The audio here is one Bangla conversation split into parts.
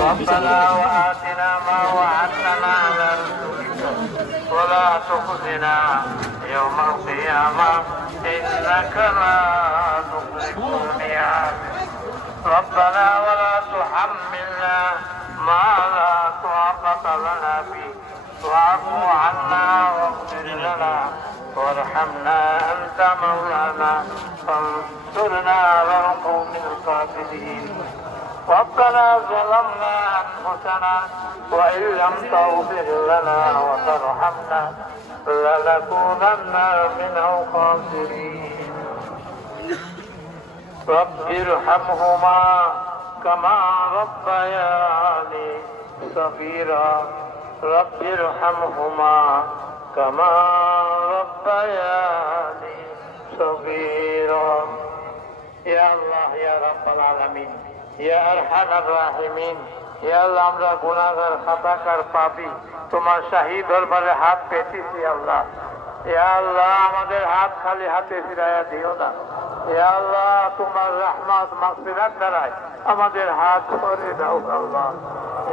ربنا وآتنا ما وعدتنا على رسلك ولا تخزنا يوم القيامة إنك لا تخلف الميعاد ربنا ولا تحملنا ما لا طاقة لنا به واعف عنا واغفر لنا وارحمنا أنت مولانا فانصرنا على القوم الكافرين. ربنا ظلمنا أنفسنا وإن لم تغفر لنا وترحمنا لنكونن من الخاسرين. رب ارحمهما كما ربياني صغيرا. رب ارحمهما كما ربياني আমরা গুনাহগার, খাতাকার পাপি, তোমার শাহী দরবারে হাত পেতেছি আল্লাহ। আল্লাহ, আমাদের হাত খালি হাতে ফিরাইয়া দিও না। ইয়া আল্লাহ, তোমার রহমত মাগফিরাত দ্বারায় আমাদের হাত ধরে দাও আল্লাহ।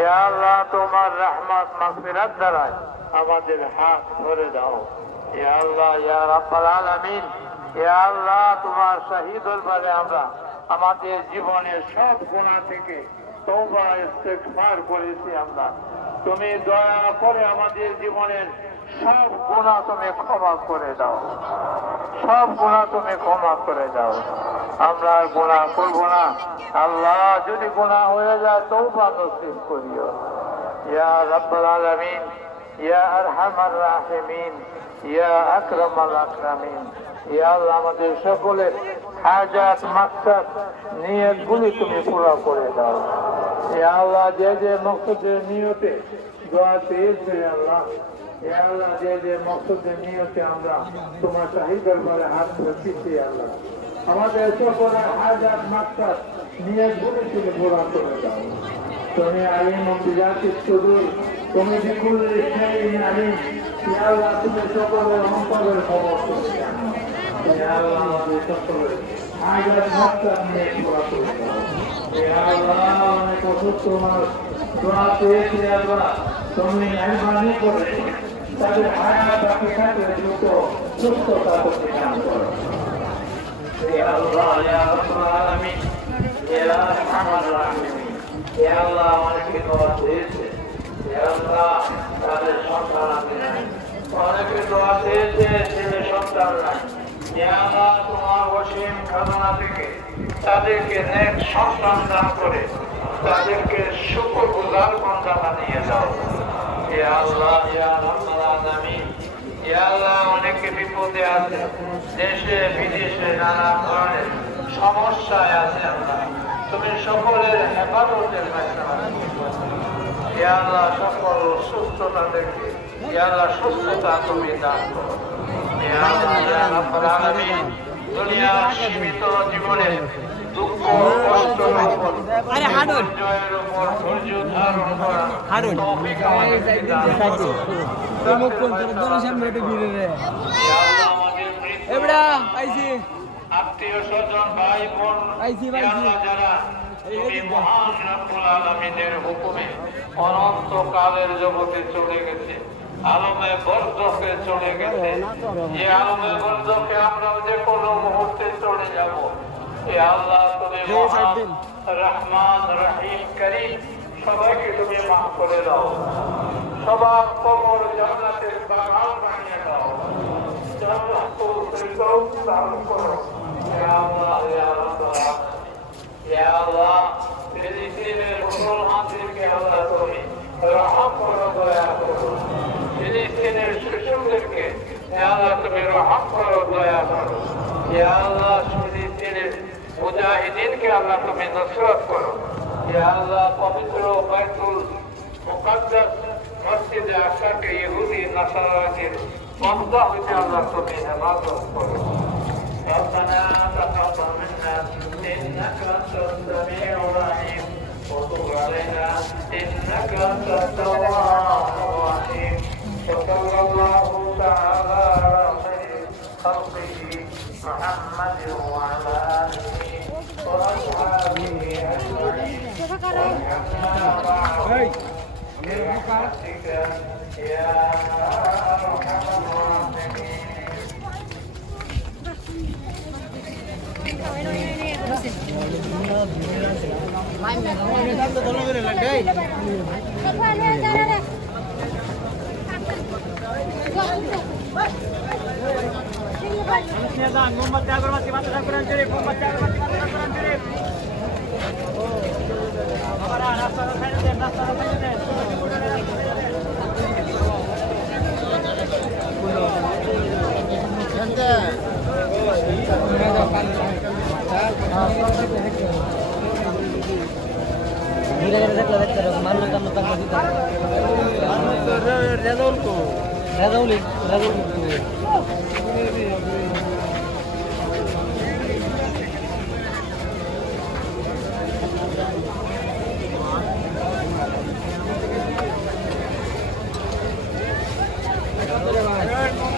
ইয়া আল্লাহ, তোমার রহমত মাগফিরাত দ্বারায় আমাদের হাত ধরে দাও। ইয়া আল্লাহ, ইয়া রাব্বাল আলামিন ইয়া আল্লাহ, তোমার শাহী দরবারে আমরা আমাদের জীবনের সব গুণা থেকে ইস্তেগফার করেছি আমরা। তুমি দয়া করে আমাদের জীবনের সব গুণা তুমি ক্ষমা করে দাও। সব গুণা তুমি ক্ষমা করে দাও। আমরা আর গুণা করব না। আল্লাহ, যদি গুণা হয়ে যায় তৌবা নসিব করিও। ইয়া রাব্বুল আলামিন ইয়া আরহামার রাহিমিন, ইয়া আকরামাল আকরামিন। ইয়া আল্লাহ, আমাদের সকলের হাজাত মাকসাদ, নিয়তগুলি তুমি পুরো করে দাও। ইয়া আল্লাহ, যে যে মকসদের নিয়তে দোয়া পেয়েছে আল্লাহ, ইয়া আল্লাহ, যে যে মকসদের নিয়তে আমরা তোমার আমাদের তুমি করে দাও। তুমি আলিম অম্বিজাতি সুদূর তুমি বিকুল ইসলামী আলিম ইয়া আল্লাহ তুমি সকলের অন্তরের খবর করে জানো ইয়া আল্লাহ আমাদের সকলের হাজাত মাকসাদ নিয়ে পুরো করে দাও ইয়া আল্লাহ অনেক অসুস্থ মানুষ দোয়া পেয়েছি আল্লাহ তুমি মেহরবানি করে তাদের হায়াত বাকি থাকলে দ্রুত সুস্থতা করতে কাম করো يا الله يا رب العالمين يا ارحم الراحمين يا الله অনেকে দোয়া চেয়েছে يا الله তাদের অনেকে বিপদে আছে, দেশে, বিদেশে, নানা ধরনের সমস্যায় আছে আল্লাহ। তুমি সকলের হেফাজতের ফেসলা আল্লাহ সকল সুস্থতা দেখে আল্লাহ সুস্থতা তুমি দান করো। দুনিয়ার সীমিত জীবনে দুঃখ কষ্ট আরে কোন তোর সামনে ভিড়ে রে এবড়া আত্মীয় স্বজন ভাই বোন। যারা মহান রব্বুল হুকুমে অনন্ত কালের জগতে চলে গেছে। আলমে বর্ধকে চলে গেছে। যে আলমে বর্ধকে আমরা যে কোনো মুহূর্তে চলে যাব এ আল্লাহ তুমি রহমান রহিম করিম সবাইকে তুমি মাফ করে দাও। সবার কবর জান্নাতের বাগান বানিয়ে দাও। ফিলিস্তিনের মুসলমানদেরকে আল্লাহ তুমি রহম করো দয়া করো ফিলিস্তিনের শিশুদেরকে আল্লাহ তুমি রহম করো দয়া করো ইয়া আল্লাহ ফিলিস্তিনের মুজাহিদিনকে আল্লাহ তুমি নসরত করো ইয়া আল্লাহ পবিত্র বাইতুল মুকদ্দাস মসজিদে আসাকে ইহুদি নাসারাকে বন্ধ হইতে আল্লাহ তুমি হেফাজত করো ربنا تقبل منا انك انت السميع العليم وتب علينا انك انت التواب محمد وعلى آله وأصحابه أجمعين وارحمنا معهم برحمتك يا أرحم الراحمين Thank you. মোমবাতি আগরবাতি মাথা সাফ করেন শরীফ মোমবাতি আগরবাতি মাথা সাফ করেন শরীফ বাবারা রাস্তা সাইডে দেন রাস্তা সাইডে দেন धीरे धीरे देख लो देख लो मान लो कम तक दिखा मान लो रेजोल को रेजोल रेजोल